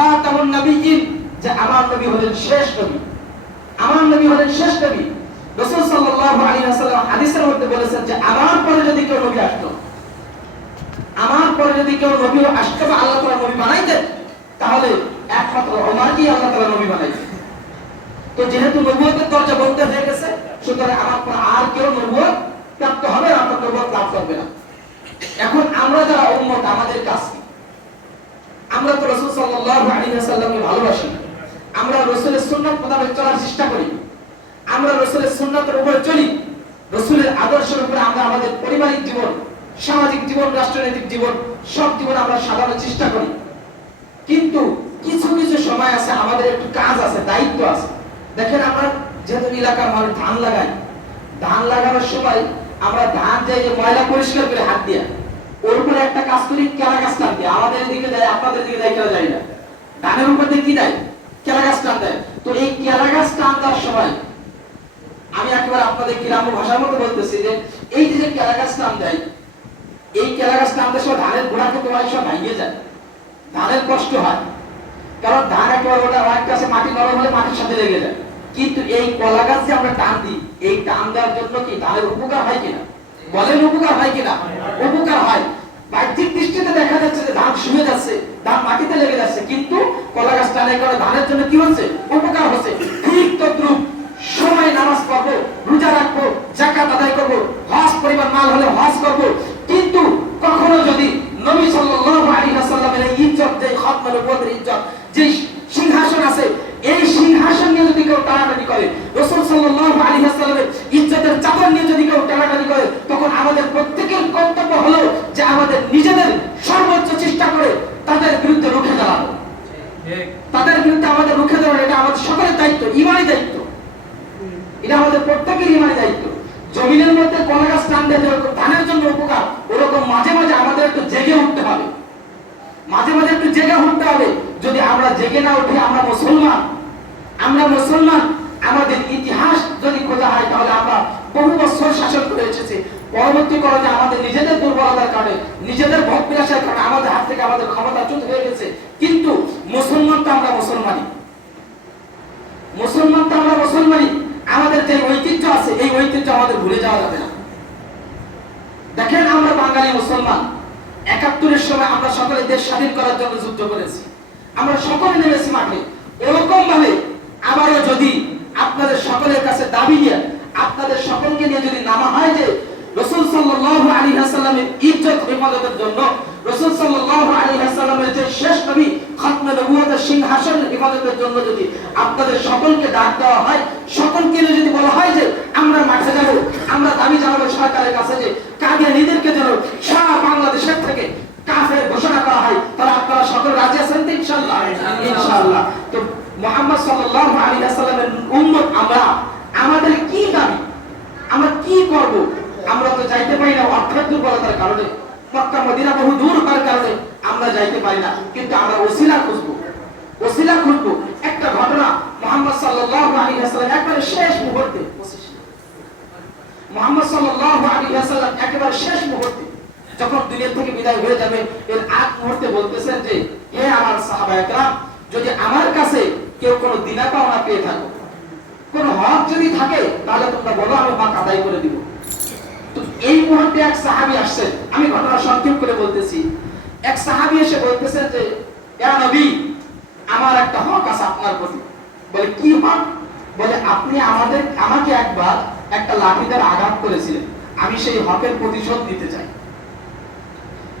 খাতামুন যে আমার নবী হলেন শেষ নবী। আমার নবী হলেন শেষ নবী। রাসূল সাল্লাল্লাহু আলাইহি ওয়াসাল্লাম হাদিসের মধ্যে বলেছেন যে, আমার পরে যদি কেউ নবী আসতো, আমার পরে যদি কেউ নবী আসতো বা আল্লাহ তাআলা নবী বানাইতেন, তাহলে একমাত্র আল্লাহ তাআলা নবী বানাইতেন। তো যেহেতু নবুয়তের দরজা বন্ধ হয়ে গেছে, সুতরাং আমার পর আর কেউ নবুয়ত প্রাপ্ত হবে আপনার নবুয়ত লাভ করবে না। এখন আমরা যারা উম্মত, আমাদের কাজ কি? আমরা তো রাসূল সাল্লাল্লাহু আলাইহি ওয়াসাল্লামকে ভালোবাসি। আমরা রাসূলের সুন্নাত মোতাবেক চলার চেষ্টা করি। আমরা রাসূলের সুন্নাতের উপরে চলি। রাসূলের আদর্শের উপরে আমরা আমাদের পারিবারিক জীবন, সামাজিক জীবন, রাষ্ট্রনৈতিক জীবন, সব জীবন আমরা সাজানোর চেষ্টা করি। কিন্তু কিছু কিছু সময় আছে, আমাদের একটু কাজ আছে, দায়িত্ব আছে। দেখেন আমরা যেহেতু এলাকার মানুষ, ধান লাগাই। ধান লাগানোর সময় আমরা ধান যাই ময়লা পরিষ্কার করে হাত দিয়ে ওর উপরে একটা কাজ করি, কেলা গাছ টান দিয়ে। আমাদের দিকে দেয়, আপনাদের দিকে দেয়, কেলা যায় না। ধানের দিয়ে কি দেয়? কেলা গাছ টান দেয়। তো এই কেলা গাছ টান দেওয়ার সময় আমি একেবারে আপনাদের গ্রাম্য ভাষার মতো বলতেছি যে, এই যে কেলা গাছ টান দেয়, এই কেলা গাছ টান দেওয়ার সময় ধানের গোড়া কিন্তু অনেক সময় ভাঙিয়ে যায়। ধানের কষ্ট হয়। কারণ ধান একেবারে ওটা অনেক কাছে মাটি নরম হলে মাটির সাথে লেগে যায়। কিন্তু এই কলা গাছ যে আমরা টান দিই, এই টান দেওয়ার জন্য কি ধানের উপকার হয় কিনা? বলেন, উপকার হয় কিনা? উপকার হয়। বাহ্যিক দৃষ্টিতে দেখা যাচ্ছে যে ধান শুয়ে যাচ্ছে ধান মাটিতে লেগে যাচ্ছে, কিন্তু কলা গাছ টানে করে ধানের জন্য কি হচ্ছে? উপকার হচ্ছে। তদ্রুপ সময় নামাজ পড়ব, রোজা রাখব জাকাত আদায় করব, হজ, পরিবার মাল হলে হজ করব। কিন্তু কখনো যদি নবী সাল্লাল্লাহু আলাইহি ওয়াসাল্লামের ইজ্জত যে খতমে নবুয়তের ইজ্জত যে সিংহাসন আছে, এই সিংহাসন নিয়ে যদি কেউ টানাটানি করে রাসূল সাল্লাল্লাহু আলাইহি ওয়াসাল্লামের ইজ্জতের চাদর নিয়ে যদি কেউ টানাটানি করে তখন আমাদের প্রত্যেকের কর্তব্য হলো যে আমাদের নিজেদের সর্বোচ্চ চেষ্টা করে তাদের বিরুদ্ধে রুখে দাঁড়ানো তাদের বিরুদ্ধে আমাদের রুখে দাঁড়ানো এটা আমাদের সকলের দায়িত্ব ইমানি দায়িত্ব এটা আমাদের প্রত্যেকের ইমানি দায়িত্ব মধ্যে কলা গাছ দিয়ে যেরকম ধানের জন্য উপকার। ওরকম মাঝে মাঝে আমাদের একটু জেগে উঠতে হবে। মাঝে মাঝে একটু জেগে উঠতে হবে। যদি আমরা জেগে না উঠি, আমরা মুসলমান। আমরা মুসলমান। আমাদের ইতিহাস যদি খোঁজা হয়, তাহলে আমরা বহু বছর শাসন করে এসেছি। পরবর্তী কারণে আমাদের নিজেদের দুর্বলতার কারণে, নিজেদের ভোগ বিলাসের কারণে আমাদের হাত থেকে আমাদের ক্ষমতা চ্যুত হয়ে গেছে। কিন্তু মুসলমান তো আমরা মুসলমানই। মুসলমান তো আমরা মুসলমানই। আমাদের যে ঐতিহ্য আছে, এই ঐতিহ্য আমাদের ভুলে যাওয়া যাবে না। দেখেন আমরা বাঙালি মুসলমান, একাত্তরের সময় আমরা সকলে দেশ স্বাধীন করার জন্য যুদ্ধ করেছি। আমরা সকলে নেমেছি মাঠে। এরকম ভাবে আবারও যদি আপনাদের সকলের কাছে দাবি নিয়ে, আপনাদের সকলকে নিয়ে যদি নামা হয় যে রসুল সাল্লাল্লাহু আলাইহি ওয়াসাল্লামের ইজ্জত হেফাজতের জন্য, রসুল সাল্লাল্লাহু আলাইহি ওয়াসাল্লামের যে শেষ নবী খতমে নবুয়তের সিংহাসন হেফাজতের জন্য যদি আপনাদের সকলকে ডাক দেওয়া হয়, সকলকে যদি বলা হয় যে আমরা মাঠে যাব, আমরা দাবি জানাব সরকারের কাছে যে কাদিয়ানীদেরকে যেন সারা বাংলাদেশের থেকে কাফের ঘোষণা করা হয় তাহলে আপনারা সকল রাজি আছেন তো ইনশাআল্লাহ। ইনশাআল্লাহ। তো মুহাম্মদ সাল্লাল্লাহু আলাইহি ওয়াসাল্লামের উম্মত আমরা আমাদের কি দাবি? আমরা কি করব? আমরা তো যাইতে পারি না অর্থের দুর্বলতার কারণে। মক্কা মদিনা বহু দূর হওয়ার কারণে আমরা যাইতে পারি না। কিন্তু আমরা ওসিলা খুঁজবো। ওসিলা খুঁজবো। একটা ঘটনা মুহাম্মদ সাল্লাল্লাহু আলাইহি ওয়াসাল্লাম একবারে শেষ মুহূর্তে। মুহাম্মদ সাল্লাল্লাহু আলাইহি ওয়াসাল্লাম একেবারে শেষ মুহূর্তে যখন দুনিয়া থেকে বিদায় হয়ে যাবে। এর আগ মুহূর্তে বলতেছেন যে, হে আমার সাহাবায়করাম যদি আমার কাছে কেউ কোনো দিনা পাওনা পেয়ে থাকো, কোন হক যদি থাকে, তাহলে তোমরা বলো, আমি হক আদায় করে দিব। তো এই মুহূর্তে এক সাহাবি আসছে। আমি ঘটনা সংক্ষেপ করে বলতেছি। এক সাহাবি এসে বলতেছে যে ইয়া নবী, আমার একটা হক আছে আপনার প্রতি। বলে, কি হক? বলে, আপনি আমাদের, আমাকে একবার একটা লাঠি দ্বারা আঘাত করেছিলেন। আমি সেই হকের প্রতিশোধ নিতে চাই।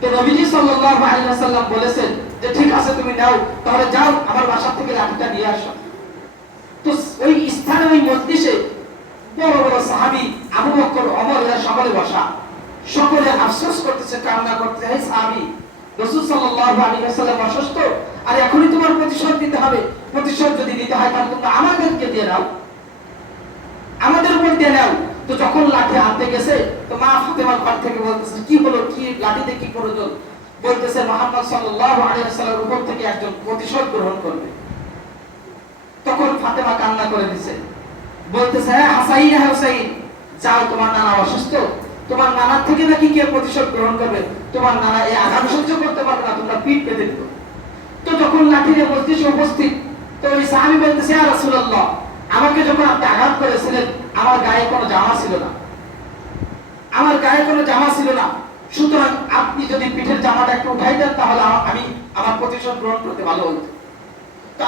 তো নবীজি সাল্লাল্লাহু আলাইহি ওয়াসাল্লাম বলেছেন যে, ঠিক আছে, তুমি নাও, তাহলে যাও, আমার বাসা থেকে লাঠিটা নিয়ে আসো। তো ওই স্থানে, ওই মজলিসে বড় বড় সাহাবী আবু বকর, ওমর, এরা সকলে বসা। সকলে আফসোস করতেছে, কান্না করতেছে, হে সাহাবী, রাসূল সাল্লাল্লাহু আলাইহি ওয়াসাল্লাম অসুস্থ? আর, এখনই তোমার প্রতিশোধ নিতে হবে। প্রতিশোধ যদি নিতে হয়, তাহলে তোমরা আমাদেরকে দিয়ে নাও। আমাদের উপর দিয়ে নাও। তো যখন লাঠি আনতে গেছে, তো মা ফাতেমার ঘর থেকে বলতেছে, কি হলো? কি লাঠিতে কি প্রয়োজন? বলতেছে, মোহাম্মদ সাল্লাল্লাহু আলাইহি ওয়াসাল্লামের উপর থেকে একজন প্রতিশোধ গ্রহণ করবে। তখন ফাতেমা কান্না করে দিছে। বলতেছে হ্যাঁ হাসাইন হ্যাঁ হুসাইন, যাও, তোমার নানা অসুস্থ। তোমার নানার থেকে নাকি কে প্রতিশোধ গ্রহণ করবে? তোমার নানা এই আঘাত সহ্য করতে পারবে না, তোমরা পিঠ পেতে দিও তো যখন লাঠি নিয়ে মসজিদে উপস্থিত, তো ওই সাহাবি বলতেছে আর রাসূলুল্লাহ, আমাকে যখন আপনি আঘাত করেছিলেন আমার গায়ে কোনো জামা ছিল না। আমার গায়ে কোনো জামা ছিল না। সুতরাং আপনি যদি পিঠের জামাটা একটু উঠাই দেন, তাহলে আমি আমার প্রতিশোধ গ্রহণ করতে ভালো হতো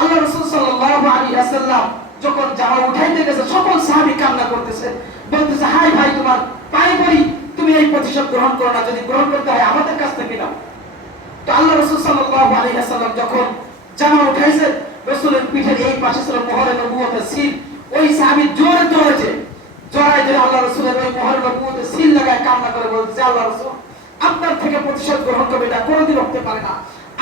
আল্লাহ রাসূল সাল্লাল্লাহু আলাইহি ওয়াসাল্লাম যখন জামা উঠাইতে গেছে, সকল সাহাবী কান্না করতেছে। বলতেছে, হাই ভাই, তোমার পায়ে পড়ি। তুমি এই প্রতিশোধ গ্রহণ করো না। যদি গ্রহণ করতে হয়, আমাদের কাছ থেকে নাও। তো আল্লাহ রাসূল সাল্লাল্লাহু আলাইহি ওয়াসাল্লাম যখন জামা উঠাইছে, রাসূলের পিঠের এই পাশে ছিল মোহরে নবুয়তের সিল ওই সাহাবী জোরে জোরেছে। জড়াই ধরে আল্লাহ রাসূলের ওই মোহরে নবুয়তের সিল লাগায় কান্না করে বলছে, আল্লাহ রাসূল, আপনার থেকে প্রতিশোধ গ্রহণ করবে এটা কোনোদিন হতে পারে না।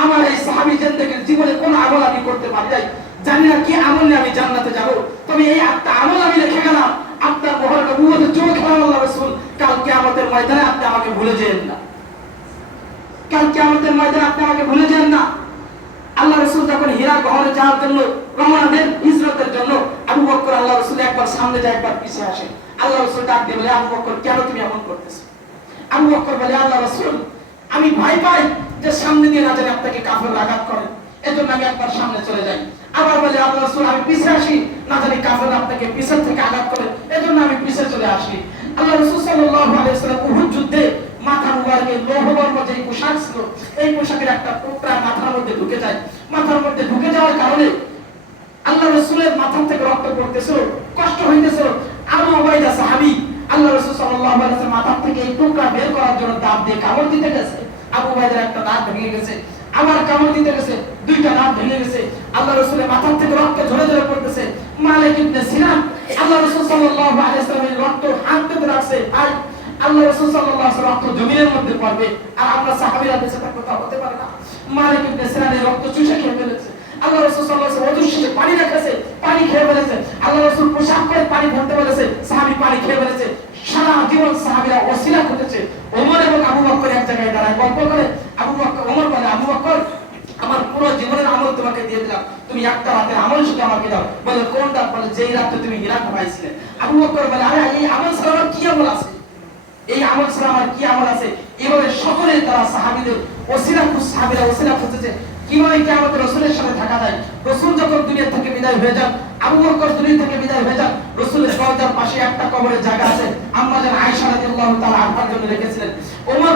আমার এই সাহাবী জিন্দেগির জীবনে কোন আমল আমি করতে পারি নাই। জানি না কি আমল নিয়ে আমি জান্নাতে যাব। তবে এই একটা আমল আমি রেখে গেলাম। আপনার মোহরে নবুয়তের চোখ খেলাম আল্লাহ রাসূল কালকে আমাদের ময়দানে আপনি আমাকে ভুলে যেন না। কালকে আমাদের ময়দানে আপনি আমাকে ভুলে যান না। আল্লাহ রসুল যখন হীরা গহরে যাওয়ার জন্য রওনা দেন, হিজরতের জন্য। আবু বকর আল্লাহ রসুল একবার সামনে যায়, একবার পিছিয়ে আসে। আল্লাহ রসুল ডাক দিয়ে বলে, আবু বকর, কেন তুমি এমন করতেছো? আবু বকর বলে, আল্লাহ রসুল, আমি ভয় পাই যে সামনে দিয়ে না জানি আপনাকে কাফের আঘাত করেন এজন্য আমি একবার সামনে চলে যাই। আবার বলে, আল্লাহ রসুল, আমি পিছিয়ে আসি। না জানি কাফের আপনাকে পিছের থেকে আঘাত করে, এজন্য আমি পিছিয়ে চলে আসি। আল্লাহ রসুল যুদ্ধে উপরে লৌহবর্ণ যে পোশাক ছিল, এই পোশাকের একটা টুকরা মাথার মধ্যে ঢুকে যায়। মাথার মধ্যে ঢুকে যাওয়ার কারণে আল্লাহ রসুলের মাথা থেকে রক্ত পড়তেছিল, কষ্ট হইতেছিল। আবু ওবাইদা সাহাবী আল্লাহ রসুল ওয়াসাল্লাম মাথার থেকে এই টুকরা বের করার জন্য দাঁত দিয়ে কামড় দিতে গেছে। আবু ওবাইদার একটা দাঁত ভেঙে গেছে, আবার কামড় দিতে গেছে, দুইটা দাঁত ভেঙে গেছে। আল্লাহ রসুলের মাথার থেকে রক্ত ঝরে ঝরে পড়তেছে। মালিক ইবনে সিনান আল্লাহ রসুল সাল্লাল্লাহু আলাইহি রক্ত হাত পেতে রাখছে আর আল্লাহ রাসূল ওয়াসাল্লাম রক্ত জমিনের মধ্যে পড়বে, আর আমরা সাহাবীরা দেশে থাকব হতে পারে না। মালিক ইবনে সিনানের রক্ত চুষে খেয়ে ফেলেছে। আল্লাহ রাসূল সাল্লাল্লাহু আলাইহি ওয়াসাল্লাম পানি রেখেছে, পানি খেয়ে ফেলেছে। আল্লাহ রাসূল পোশাক করে পানি ভরতে বলেছে, সাহাবী পানি খেয়ে ফেলেছে। সারা জীবন সাহাবীরা ওসিলা খুঁজেছে ওমর এবং আবু বকর এক জায়গায় দাঁড়ায় গল্প করে, আবু বকর ওমর বলে, আবু বকর আমার পুরো জীবনের আমল তোমাকে দিয়ে দিলাম। তুমি একটা রাতের আমল শুধু আমাকে দাও। বলে, কোনটা? বলে, যেই রাতে তুমি হিরাক পাইছিলে আবু বকর বলে, আরে, এই আমল ছাড়া কি আমল আছে? এই আমল ছাড়া আমার কি আমল আছে? এভাবে সকলে তারা সাহাবীদের খুঁজ সাহাবীরা ওসিলা খুঁজেছে কীভাবে কি রসুলের সাথে থাকা যায়? রসুল যখন দুনিয়া থেকে বিদায় হয়ে যান, আবু বকর দুনিয়া থেকে বিদায় হয়ে যান, রসুলের দরজার পাশে একটা জায়গা আছে আম্মা রাদিয়াল্লাহু তাআলা জন্য রেখেছিলেন। ওমর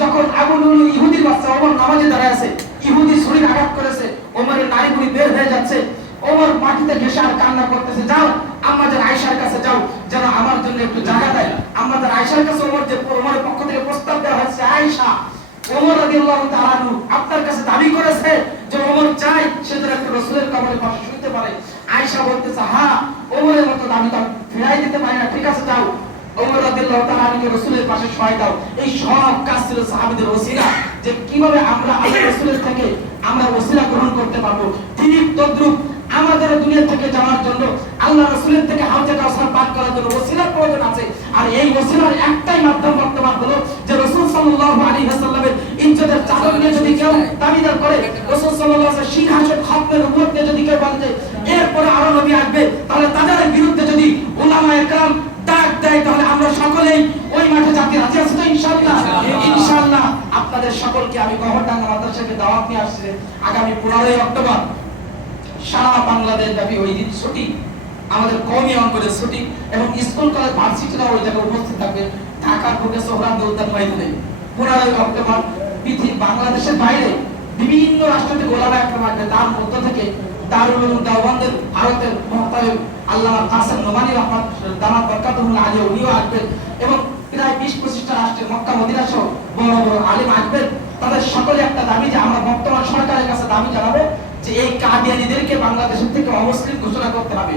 যখন আবু লুলু ইহুদির বাচ্চা, ওমর নামাজে দাঁড়ায় আছে, ইহুদি শরীর আঘাত করেছে, ওমরের নারী বুড়ি বের হয়ে যাচ্ছে, ওমর মাটিতে ঘেসে আর কান্না করতেছে, যাও আম্মা জান আয়েশার কাছে যাও, যেন আমার জন্য একটু জায়গা দেয়। আম্মা জান আয়েশার কাছে ওমর যে ওমরের পক্ষ থেকে প্রস্তাব দেওয়া হয়েছে, আয়েশা, ওমর রাদিয়াল্লাহু তাআলা আপনার কাছে দাবি করেছে যে ওমর চাই সে যেন একটু রাসূলের কবরের পাশে শুতে পারে। আয়েশা বলতেছে হ্যাঁ ওমরের মতো দাবি তো ফেরাই দিতে পারি না। ঠিক আছে, যাও। ওমর রাদিয়াল্লাহু তাআলা আনহুকে রাসূলের পাশে শোয়াই দাও। এই সব কাজ ছিল সাহাবীদের ওসিলা, যে কীভাবে আমরা আল্লাহ রাসূলের থেকে আমরা ওসিলা গ্রহণ করতে পারব। তিনি তদ্রুপ আমাদের দুনিয়া থেকে যাওয়ার জন্য আল্লাহ রাসূলের থেকে হাউজে কাউসার পান করার জন্য ওসিলার প্রয়োজন আছে। আর এই ওসিলার একটাই মাধ্যম বর্তমান হলো যে রাসূল সাল্লাল্লাহু আলাইহি ওয়াসাল্লামের ইজ্জতের চাদর নিয়ে যদি কেউ দাবিদার করে রাসূল সাল্লাল্লাহু আলাইহি ওয়াসাল্লাম সিংহাসন খপ্পের উপর দিয়ে যদি কেউ বলে এরপরে আরও নবী আসবে তাহলে তাদের বিরুদ্ধে যদি উলামা একরাম ডাক দেয় তাহলে আমরা সকলেই ওই মাঠে যাতে রাজি আছি তো ইনশাআল্লাহ। ইনশাআল্লাহ। আপনাদের সকলকে আমি গভর্নর মাদ্রাসাকে দাওয়াত নিয়ে আসছি। আগামী পনেরোই অক্টোবর সারা বাংলাদেশ ব্যাপী ওই দিন ছুটি আমাদের কমই অঙ্কনের ছুটি এবং স্কুল, কলেজ, ভার্সিটিরা ওই জায়গায় উপস্থিত থাকবে। ঢাকার বুকে সোহরাব উদ্যান ময়দানে পনেরোই অক্টোবর পৃথিবী বাংলাদেশের বাইরে বিভিন্ন রাষ্ট্র থেকে ওলামা একরাম আসবে তার মধ্য থেকে দারুল উলুম দেওবন্দের ভারতের মহতাবেব আল্লামা কাসেম নোমানি রহমান দামাত বরকাতুল্লাহ আলী উনিও আসবেন এবং প্রায় বিশ পঁচিশটা রাষ্ট্রের মক্কা মদিনা সহ বড় বড় আলিম আসবেন। তাদের সকলে একটা দাবি যে আমরা বর্তমান সরকারের কাছে দাবি জানাব যে এই কাদিয়ানিদেরকে বাংলাদেশের থেকে অমুসলিম ঘোষণা করতে হবে।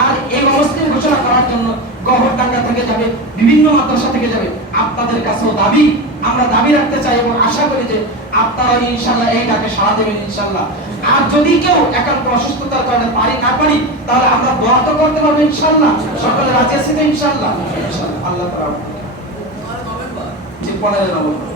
আর এই অমুসলিম ঘোষণা করার জন্য গহরডাঙ্গা থেকে যাবে বিভিন্ন মাদ্রাসা থেকে যাবে। আপনাদের কাছেও দাবি আমরা দাবি রাখতে চাই এবং আশা করি যে আপনারা ইনশাল্লাহ এই ডাকে সাড়া দেবেন ইনশাল্লাহ আর যদি কেউ একান্ত অসুস্থতার কারণে পারি না পারি তাহলে আমরা দোয়া তো করতে পারব ইনশাল্লাহ সকলে রাজি আছি তো ইনশাল্লাহ ইনশাল্লাহ আল্লাহ যে পনেরো নভেম্বর।